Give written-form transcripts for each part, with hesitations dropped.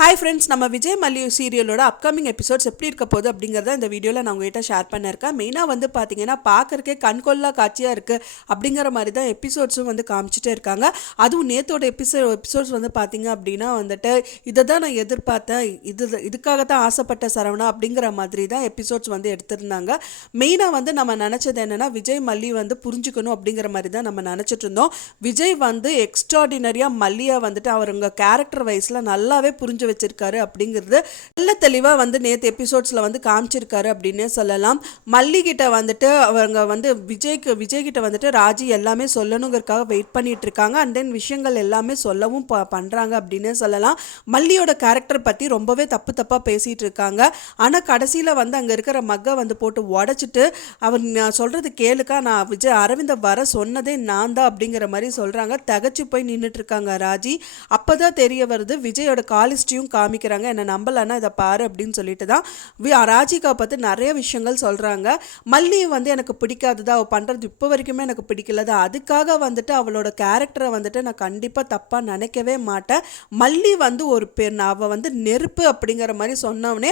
Hi friends, நம்ம விஜய் மல்லி சீரியலோட upcoming episodes எப்படி இருக்க போகுது அப்படிங்கிறத இந்த வீடியோவில் நான் உங்கள்கிட்ட ஷேர் பண்ணியிருக்கேன். மெயினாக வந்து பார்த்தீங்கன்னா பார்க்கறக்கே கண்கொள்ளா காட்சியாக இருக்குது அப்படிங்கிற மாதிரி தான் எபிசோட்ஸும் வந்து காமிச்சிட்டே இருக்காங்க. அதுவும் நேத்தோட எபிசோட்ஸ் வந்து பார்த்தீங்க அப்படின்னா வந்துட்டு இதை தான் நான் எதிர்பார்த்தேன், இதுக்காக தான் ஆசைப்பட்ட சரவணா அப்படிங்கிற மாதிரி தான் எபிசோட்ஸ் வந்து எடுத்திருந்தாங்க. மெயினாக வந்து நம்ம நினச்சது என்னென்னா விஜய் மல்லி வந்து புரிஞ்சுக்கணும் அப்படிங்கிற மாதிரி தான் நம்ம நினச்சிட்டு இருந்தோம். விஜய் வந்து எக்ஸ்ட்ராடினரியாக மல்லியை வந்துட்டு அவருங்க கேரக்டர் வைஸில் நல்லாவே புரிஞ்சு வச்சிருக்காரு அப்படிங்கிறது நல்ல தெளிவா வந்து நேத்து எபிசோட்ஸ்ல வந்து காமிச்சிருக்காரு அப்படின்னே சொல்லலாம். மல்லி கிட்ட வந்துட்டு அவங்க வந்து விஜய் கிட்ட வந்துட்டு ராஜி எல்லாமே சொல்லணுங்கிறதுக்காக வெயிட் பண்ணிட்டு இருக்காங்க. அண்ட் தென் விஷயங்கள் எல்லாமே சொல்லவும் பண்றாங்க அப்படின்னே சொல்லலாம். மல்லியோட கேரக்டர் பத்தி ரொம்பவே தப்பா பேசிட்டு இருக்காங்க. ஆனா கடைசியில வந்து அங்க இருக்கிற மக்க வந்து போட்டு உடைச்சிட்டு அவர் நான் சொல்றது கேளுக்கா, நான் விஜய் அரவிந்த வர சொன்னதே நான் தான் அப்படிங்கிற மாதிரி சொல்றாங்க. தகச்சு போய் நின்றுட்டு இருக்காங்க ராஜி. அப்பதான் தெரிய வருது விஜயோட காலிஸ்ட் காமிக்கிறாங்க. என்ன நம்பலன்னா இதை பாரு அப்படின்னு சொல்லிட்டு தான் ராஜிகா பார்த்து நிறைய விஷயங்கள் சொல்றாங்க. மல்லி வந்து எனக்கு பிடிக்காததா, அவள் பண்றது இப்போ வரைக்குமே எனக்கு பிடிக்கலதா, அதுக்காக வந்துட்டு அவளோட கேரக்டரை வந்துட்டு நான் கண்டிப்பா தப்பா நினைக்கவே மாட்டேன். மல்லி வந்து ஒரு பெண், அவள் வந்து நெருப்பு அப்படிங்கிற மாதிரி சொன்னவனே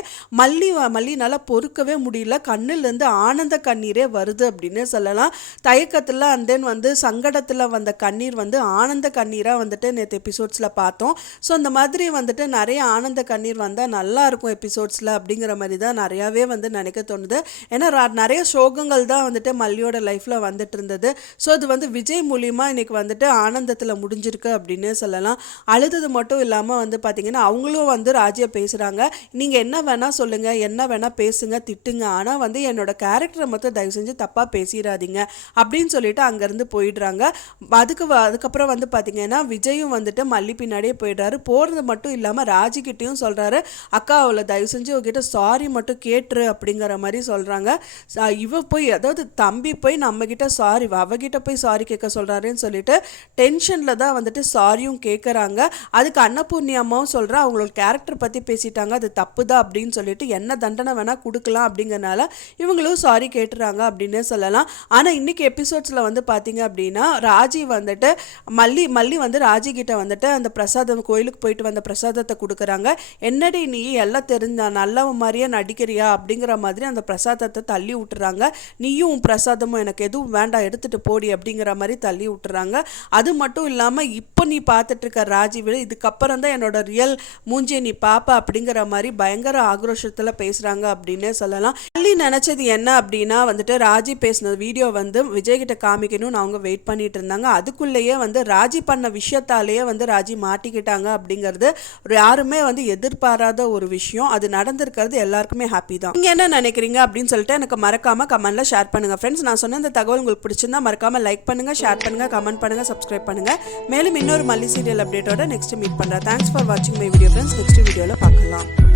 மல்லினால பொறுக்கவே முடியல. கண்ணிலேருந்து ஆனந்த கண்ணீரே வருது அப்படின்னு சொல்லலாம். தயக்கத்தில் அண்ட் தென் வந்து சங்கடத்தில் வந்த கண்ணீர் வந்து ஆனந்த கண்ணீராக வந்துட்டு நேற்று எபிசோட்ஸில் பார்த்தோம். ஸோ இந்த மாதிரி வந்துட்டு நிறைய ஆனந்த கண்ணீர் வந்தால் நல்லா இருக்கும் எபிசோட்ஸில் அப்படிங்கிற மாதிரி தான் நிறையாவே வந்து நினைக்க தோணுது. ஏன்னா நிறைய சோகங்கள் தான் வந்துட்டு மல்லியோட லைஃப்பில் வந்துட்டு இருந்தது. ஸோ அது வந்து விஜய் மூலியமா இன்னைக்கு வந்துட்டு ஆனந்தத்தில் முடிஞ்சிருக்கு அப்படின்னு சொல்லலாம். அழுதது மட்டும் இல்லாமல் வந்து பார்த்தீங்கன்னா அவங்களும் வந்து ராஜியை பேசுகிறாங்க. நீங்கள் என்ன வேணால் சொல்லுங்கள், என்ன வேணால் பேசுங்க, திட்டுங்க, ஆனால் வந்து என்னோட கேரக்டரை மட்டும் தயவு செஞ்சு தப்பாக பேசிடாதீங்க அப்படின்னு சொல்லிட்டு அங்கேருந்து போயிடுறாங்க. அதுக்கப்புறம் வந்து பார்த்தீங்கன்னா விஜயும் வந்துட்டு மல்லி பின்னாடியே போயிடுறாரு. போகிறது மட்டும் இல்லாமல் ராஜிக்கிட்டையும் சொல்கிறாரு, அக்கா அவளை தயவு செஞ்சு உங்ககிட்ட சாரி மட்டும் கேட்டுரு அப்படிங்கிற மாதிரி சொல்கிறாங்க. இவ போய் அதாவது தம்பி போய் நம்மக்கிட்ட சாரி, அவகிட்ட போய் சாரி கேட்க சொல்கிறாருன்னு சொல்லிட்டு டென்ஷனில் தான் வந்துட்டு சாரியும் கேட்குறாங்க. அதுக்கு அன்னபூர்ணி அம்மாவும் சொல்கிறா அவங்களோட கேரக்டர் பற்றி பேசிட்டாங்க, அது தப்பு தான் அப்படின்னு சொல்லிட்டு என்ன தண்டனை வேணால் கொடுக்கலாம் அப்படிங்கிறனால இவங்களும் சாரி கேட்டுறாங்க அப்படின்னே சொல்லலாம். ஆனால் இன்னைக்கு எபிசோட்ஸில் வந்து பார்த்தீங்க அப்படின்னா ராஜி வந்துட்டு மல்லி வந்து ராஜி கிட்ட வந்துட்டு அந்த பிரசாதம் கோயிலுக்கு போயிட்டு வந்த பிரசாதத்தை கொடுக்குறாங்க. என்னடி நீ எல்லாம் தெரிஞ்ச நல்லவ மாதிரியே நடிக்கிறியா அப்படிங்கிற மாதிரி அந்த பிரசாதத்தை தள்ளி விட்டுறாங்க. நீயும் உன் பிரசாதமும் எனக்கு எதுவும் வேண்டாம், எடுத்துட்டு போடி அப்படிங்கிற மாதிரி தள்ளி விட்டுறாங்க. அது மட்டும் இல்லாமல் இப்போ நீ பார்த்துட்டு இருக்க ராஜி விட இதுக்கப்புறம் தான் என்னோட ரியல் மூஞ்சியை நீ பாப்பா அப்படிங்கிற மாதிரி பயங்கர ஆக்ரோஷத்தில் பேசுகிறாங்க அப்படின்னே சொல்லலாம். மல்லி நினச்சது என்ன அப்படின்னா வந்துட்டு ராஜி பேசின வீடியோ வந்து விஜய்கிட்ட காமிக்கணும்னு அவங்க வெயிட் பண்ணிட்டு இருந்தாங்க. அதுக்குள்ளேயே வந்து ராஜி பண்ண விஷயத்தாலேயே வந்து ராஜி மாட்டிக்கிட்டாங்க அப்படிங்கிறது யாருமே வந்து எதிர்பாராத ஒரு விஷயம். அது நடந்திருக்கிறது எல்லாருக்குமே ஹாப்பி தான். நீங்க என்ன நினைக்கிறீங்க அப்படின்னு சொல்லிட்டு எனக்கு மறக்காம கமெண்ட்ல ஷேர் பண்ணுங்க ஃப்ரெண்ட்ஸ். நான் சொன்ன இந்த தகவல் உங்களுக்கு பிடிச்சிருந்தா மறக்காம லைக் பண்ணுங்க, ஷேர் பண்ணுங்க, கமெண்ட் பண்ணுங்க, சப்ஸ்கிரைப் பண்ணுங்க. மேலும் இன்னொரு மல்லி சீரியல் அப்டேட்டோட நெக்ஸ்ட் மீட் பண்றேன். தேங்க்ஸ் ஃபார் வாட்சிங் மை வீடியோ ஃப்ரெண்ட்ஸ். நெக்ஸ்ட் வீடியோல பார்க்கலாம்.